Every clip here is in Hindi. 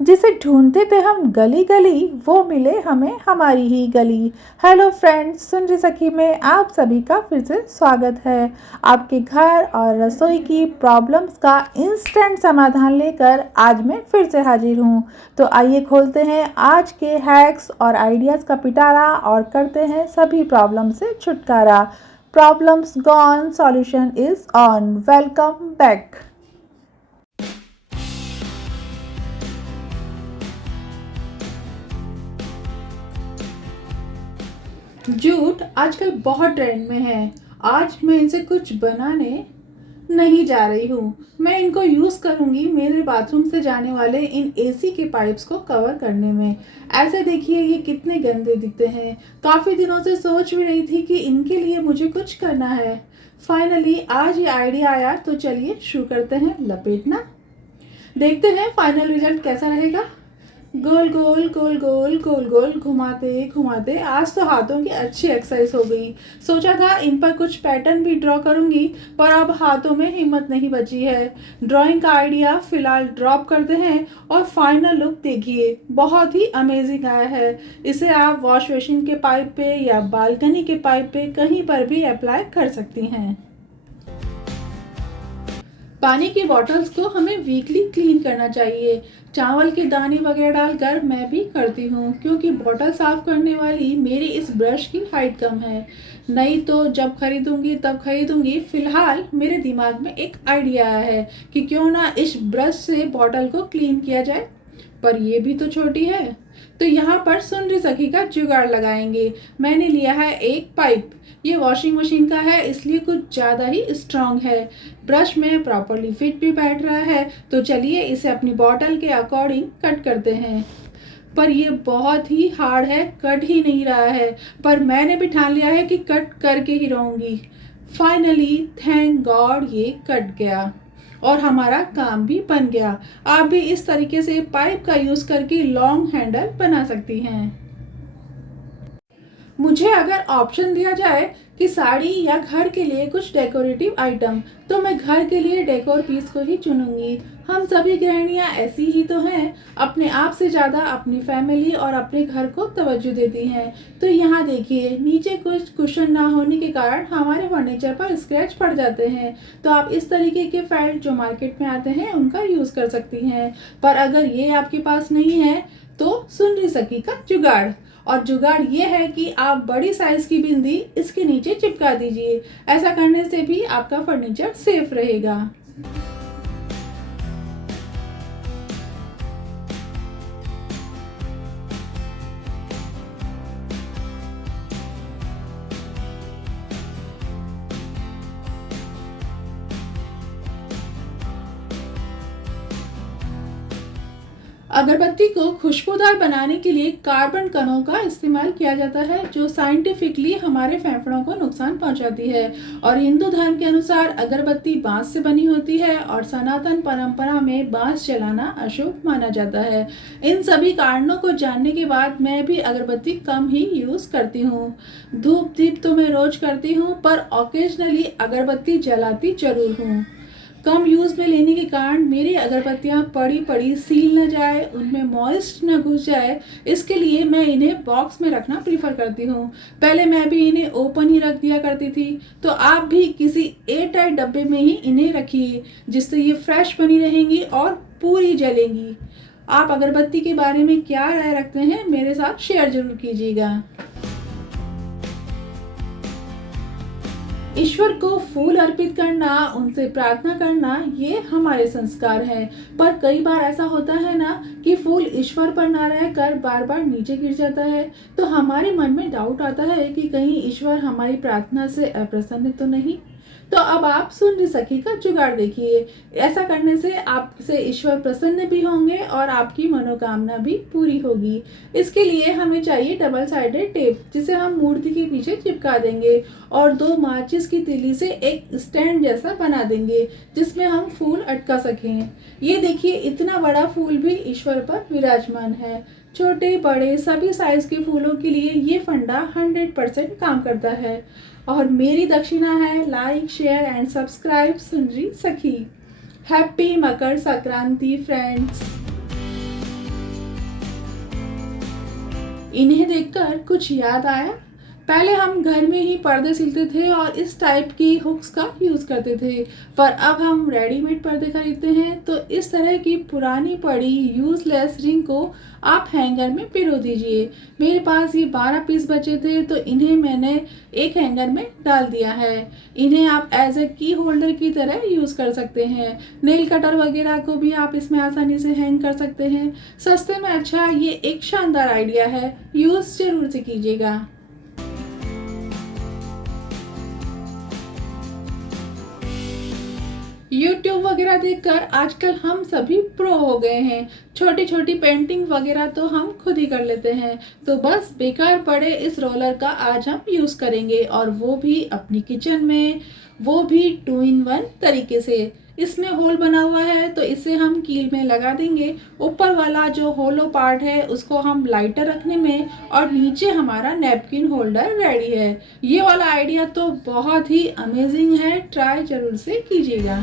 जिसे ढूंढते थे हम गली गली, वो मिले हमें हमारी ही गली। हेलो फ्रेंड्स, सुन रही सखी में आप सभी का फिर से स्वागत है। आपके घर और रसोई की प्रॉब्लम्स का इंस्टेंट समाधान लेकर आज मैं फिर से हाजिर हूँ। तो आइए खोलते हैं आज के हैक्स और आइडियाज़ का पिटारा और करते हैं सभी प्रॉब्लम से छुटकारा। Problems gone, solution is on. Welcome back. Jute आजकल बहुत ट्रेंड में है। आज मैं इनसे कुछ बनाने नहीं जा रही हूँ। मैं इनको यूज़ करूँगी मेरे बाथरूम से जाने वाले इन एसी के पाइप्स को कवर करने में। ऐसे देखिए ये कितने गंदे दिखते हैं। काफ़ी दिनों से सोच भी रही थी कि इनके लिए मुझे कुछ करना है। फाइनली आज ये आइडिया आया, तो चलिए शुरू करते हैं लपेटना। देखते हैं फाइनल रिजल्ट कैसा रहेगा। गोल गोल गोल गोल गोल गोल घुमाते घुमाते आज तो हाथों की अच्छी एक्सरसाइज हो गई। सोचा था इन पर कुछ पैटर्न भी ड्रॉ करूंगी, पर अब हाथों में हिम्मत नहीं बची है। ड्राइंग का आइडिया फिलहाल ड्रॉप करते हैं और फाइनल लुक देखिए, बहुत ही अमेजिंग आया है। इसे आप वॉश बेसिन के पाइप पे या बालकनी के पाइप पे कहीं पर भी अप्लाई कर सकती हैं। पानी की बॉटल्स को हमें वीकली क्लीन करना चाहिए। चावल के दाने वगैरह डालकर मैं भी करती हूँ, क्योंकि बॉटल साफ करने वाली मेरी इस ब्रश की हाइट कम है। नहीं तो जब खरीदूंगी तब खरीदूंगी। फिलहाल मेरे दिमाग में एक आइडिया आया है कि क्यों ना इस ब्रश से बॉटल को क्लीन किया जाए, पर ये भी तो छोटी है। तो यहाँ पर सुनरी सखी का जुगाड़ लगाएंगे। मैंने लिया है एक पाइप। ये वॉशिंग मशीन का है, इसलिए कुछ ज़्यादा ही स्ट्रॉन्ग है। ब्रश में प्रॉपरली फिट भी बैठ रहा है। तो चलिए इसे अपनी बॉटल के अकॉर्डिंग कट करते हैं। पर ये बहुत ही हार्ड है, कट ही नहीं रहा है। पर मैंने भी ठान लिया है कि कट करके ही रहूँगी। फाइनली थैंक गॉड ये कट गया और हमारा काम भी बन गया। आप भी इस तरीके से पाइप का यूज़ करके लॉन्ग हैंडल बना सकती हैं। मुझे अगर ऑप्शन दिया जाए कि साड़ी या घर के लिए कुछ डेकोरेटिव आइटम, तो मैं घर के लिए डेकोर पीस को ही चुनूंगी। हम सभी गृहिणियाँ ऐसी ही तो हैं, अपने आप से ज़्यादा अपनी फैमिली और अपने घर को तवज्जो देती हैं। तो यहाँ देखिए, नीचे कुछ कुशन ना होने के कारण हमारे फर्नीचर पर स्क्रैच पड़ जाते हैं। तो आप इस तरीके के फेल्ट जो मार्केट में आते हैं उनका यूज़ कर सकती हैं। पर अगर ये आपके पास नहीं है तो सुन रही सकी का जुगाड़। और जुगाड़ ये है कि आप बड़ी साइज की बिंदी इसके नीचे चिपका दीजिए। ऐसा करने से भी आपका फर्नीचर सेफ रहेगा। अगरबत्ती को खुशबूदार बनाने के लिए कार्बन कणों का इस्तेमाल किया जाता है, जो साइंटिफिकली हमारे फेफड़ों को नुकसान पहुंचाती है। और हिंदू धर्म के अनुसार अगरबत्ती बांस से बनी होती है और सनातन परंपरा में बांस जलाना अशुभ माना जाता है। इन सभी कारणों को जानने के बाद मैं भी अगरबत्ती कम ही यूज करती हूँ। धूप दीप तो मैं रोज करती हूँ, पर ओकेजनली अगरबत्ती जलाती जरूर हूँ। कम यूज़ में लेने के कारण मेरी अगरबत्तियाँ पड़ी पड़ी सील न जाए, उनमें मॉइस्ट न घुस जाए, इसके लिए मैं इन्हें बॉक्स में रखना प्रीफर करती हूँ। पहले मैं भी इन्हें ओपन ही रख दिया करती थी, तो आप भी किसी एयर टाइट डब्बे में ही इन्हें रखिए, जिससे ये फ्रेश बनी रहेंगी और पूरी जलेंगी। आप अगरबत्ती के बारे में क्या राय रखते हैं, मेरे साथ शेयर जरूर कीजिएगा। ईश्वर को फूल अर्पित करना, उनसे प्रार्थना करना, ये हमारे संस्कार हैं। पर कई बार ऐसा होता है ना कि फूल ईश्वर पर ना रहकर बार बार नीचे गिर जाता है। तो हमारे मन में डाउट आता है कि कहीं ईश्वर हमारी प्रार्थना से अप्रसन्न तो नहीं। तो अब आप सुन सखी का जुगाड़ देखिए। ऐसा करने से आपसे ईश्वर प्रसन्न भी होंगे और आपकी मनोकामना भी पूरी होगी। इसके लिए हमें चाहिए डबल साइडेड टेप, जिसे हम मूर्ति के पीछे चिपका देंगे और 2 माचिस की तीली से एक स्टैंड जैसा बना देंगे, जिसमें हम फूल अटका सकें। ये देखिए, इतना बड़ा फूल भी ईश्वर पर विराजमान है। छोटे बड़े सभी साइज के फूलों के लिए ये फंडा 100% काम करता है। और मेरी दक्षिणा है लाइक शेयर एंड सब्सक्राइब सुनरी सखी। Happy Makar Sankranti friends. इन्हें देखकर कुछ याद आया। पहले हम घर में ही पर्दे सिलते थे और इस टाइप की हुक्स का यूज़ करते थे, पर अब हम रेडीमेड पर्दे खरीदते हैं। तो इस तरह की पुरानी पड़ी यूज़लेस रिंग को आप हैंगर में पिरो दीजिए। मेरे पास ये 12 पीस बचे थे, तो इन्हें मैंने एक हैंगर में डाल दिया है। इन्हें आप एज ए की होल्डर की तरह यूज़ कर सकते हैं। नेल कटर वगैरह को भी आप इसमें आसानी से हैंग कर सकते हैं। सस्ते में अच्छा ये एक शानदार आइडिया है, यूज़ ज़रूर से कीजिएगा। यूट्यूब वगैरह देखकर आजकल हम सभी प्रो हो गए हैं। छोटी छोटी पेंटिंग वगैरह तो हम खुद ही कर लेते हैं। तो बस बेकार पड़े इस रोलर का आज हम यूज़ करेंगे, और वो भी अपनी किचन में, वो भी 2 in 1 तरीके से। इसमें होल बना हुआ है, तो इसे हम कील में लगा देंगे। ऊपर वाला जो होलो पार्ट है उसको हम लाइटर रखने में, और नीचे हमारा नैपकिन होल्डर रेडी है। ये वाला आइडिया तो बहुत ही अमेजिंग है, ट्राई जरूर से कीजिएगा।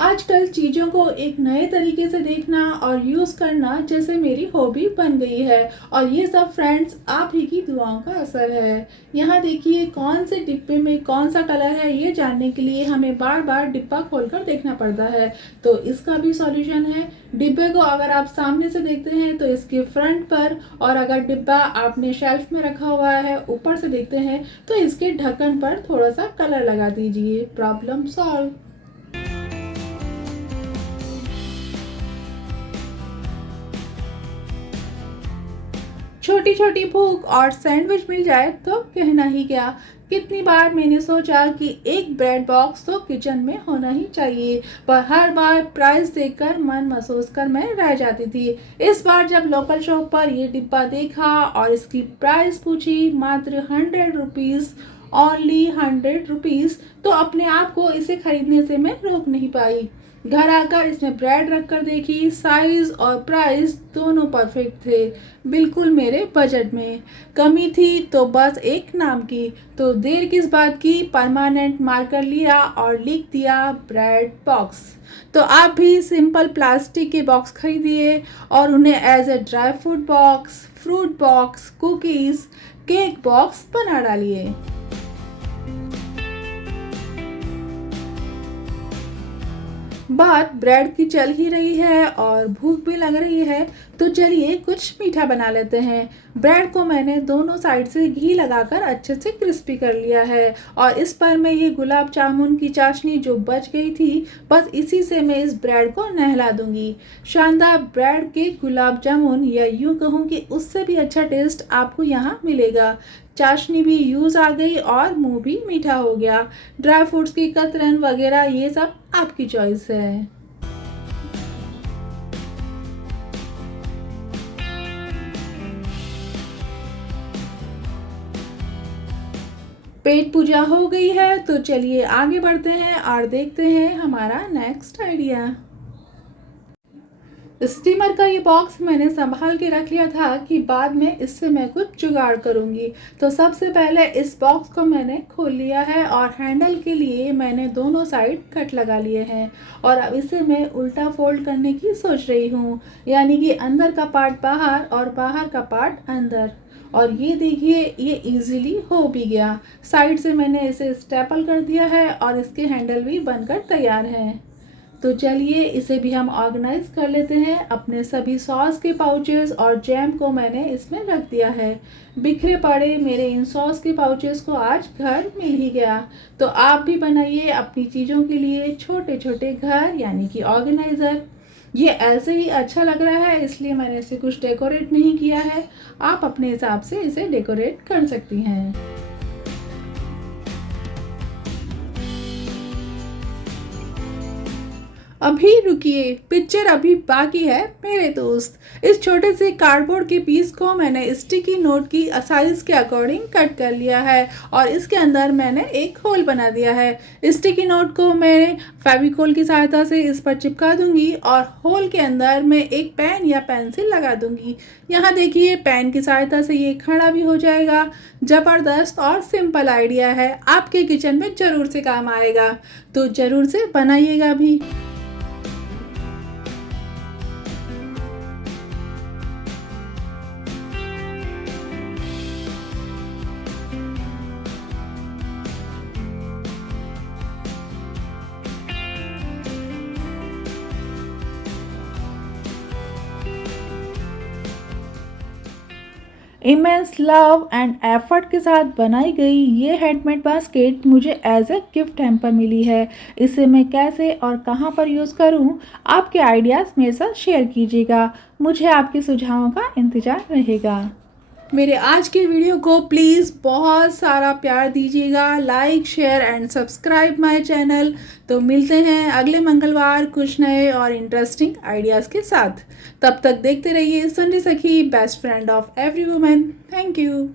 आजकल चीज़ों को एक नए तरीके से देखना और यूज़ करना जैसे मेरी हॉबी बन गई है, और ये सब फ्रेंड्स आप ही की दुआओं का असर है। यहाँ देखिए कौन से डिब्बे में कौन सा कलर है, ये जानने के लिए हमें बार बार डिब्बा खोलकर देखना पड़ता है। तो इसका भी सॉल्यूशन है। डिब्बे को अगर आप सामने से देखते हैं तो इसके फ्रंट पर, और अगर डिब्बा आपने शेल्फ में रखा हुआ है ऊपर से देखते हैं तो इसके ढक्कन पर थोड़ा सा कलर लगा दीजिए, प्रॉब्लम सॉल्व। छोटी छोटी भूख और सैंडविच मिल जाए तो कहना ही क्या। कितनी बार मैंने सोचा कि एक ब्रेड बॉक्स तो किचन में होना ही चाहिए, पर हर बार प्राइस देखकर मन महसूस कर मैं रह जाती थी। इस बार जब लोकल शॉप पर ये डिब्बा देखा और इसकी प्राइस पूछी, मात्र 100 रुपीज़, ओनली 100 रुपीज़, तो अपने आप को इसे खरीदने से मैं रोक नहीं पाई। घर आकर इसमें ब्रेड रखकर देखी, साइज और प्राइस दोनों परफेक्ट थे, बिल्कुल मेरे बजट में। कमी थी तो बस एक नाम की। तो देर किस बात की, परमानेंट मार्कर लिया और लिख दिया ब्रेड बॉक्स। तो आप भी सिंपल प्लास्टिक के बॉक्स खरीदिए और उन्हें as a dry fruit box, fruit box, cookies, cake box बना डालिए। बात ब्रेड की चल ही रही है और भूख भी लग रही है, तो चलिए कुछ मीठा बना लेते हैं। ब्रेड को मैंने दोनों साइड से घी लगाकर अच्छे से क्रिस्पी कर लिया है, और इस पर मैं ये गुलाब जामुन की चाशनी जो बच गई थी, बस इसी से मैं इस ब्रेड को नहला दूंगी। शानदार ब्रेड के गुलाब जामुन, या यूँ कहूँ कि उससे भी अच्छा टेस्ट आपको यहाँ मिलेगा। चाशनी भी यूज़ आ गई और मुंह भी मीठा हो गया। ड्राई फ्रूट्स की कतरन वगैरह ये सब आपकी चॉइस है। पेट पूजा हो गई है, तो चलिए आगे बढ़ते हैं और देखते हैं हमारा नेक्स्ट आइडिया। स्टीमर का ये बॉक्स मैंने संभाल के रख लिया था कि बाद में इससे मैं कुछ जुगाड़ करूँगी। तो सबसे पहले इस बॉक्स को मैंने खोल लिया है, और हैंडल के लिए मैंने दोनों साइड कट लगा लिए हैं, और अब इसे मैं उल्टा फोल्ड करने की सोच रही हूँ, यानी कि अंदर का पार्ट बाहर और बाहर का पार्ट अंदर। और ये देखिए ये इजीली हो भी गया। साइड से मैंने इसे स्टेपल कर दिया है और इसके हैंडल भी बनकर तैयार हैं। तो चलिए इसे भी हम ऑर्गेनाइज कर लेते हैं। अपने सभी सॉस के पाउचेस और जैम को मैंने इसमें रख दिया है। बिखरे पड़े मेरे इन सॉस के पाउचेस को आज घर मिल ही गया। तो आप भी बनाइए अपनी चीज़ों के लिए छोटे छोटे घर, यानी कि ऑर्गेनाइज़र। ये ऐसे ही अच्छा लग रहा है, इसलिए मैंने इसे कुछ डेकोरेट नहीं किया है। आप अपने हिसाब से इसे डेकोरेट कर सकती हैं। अभी रुकिए, पिक्चर अभी बाकी है मेरे दोस्त। इस छोटे से कार्डबोर्ड के पीस को मैंने स्टिकी नोट की साइज के अकॉर्डिंग कट कर लिया है, और इसके अंदर मैंने एक होल बना दिया है। स्टिकी नोट को मैं फेविकोल की सहायता से इस पर चिपका दूंगी, और होल के अंदर मैं एक पेन या पेंसिल लगा दूंगी। यहाँ देखिए पेन की सहायता से ये खड़ा भी हो जाएगा। ज़बरदस्त और सिंपल आइडिया है, आपके किचन में ज़रूर से काम आएगा। तो ज़रूर से बनाइएगा भी। इमेंस लव एंड एफर्ट के साथ बनाई गई ये हैंडमेड बास्केट मुझे एज ए गिफ्ट हैम्पर मिली है। इसे मैं कैसे और कहाँ पर यूज़ करूँ, आपके आइडियाज़ मेरे साथ शेयर कीजिएगा। मुझे आपके सुझावों का इंतज़ार रहेगा। मेरे आज के वीडियो को प्लीज़ बहुत सारा प्यार दीजिएगा, like share and subscribe my channel. तो मिलते हैं अगले मंगलवार कुछ नए और इंटरेस्टिंग आइडियाज़ के साथ। तब तक देखते रहिए सुनरी सखी, best friend of every woman. Thank you.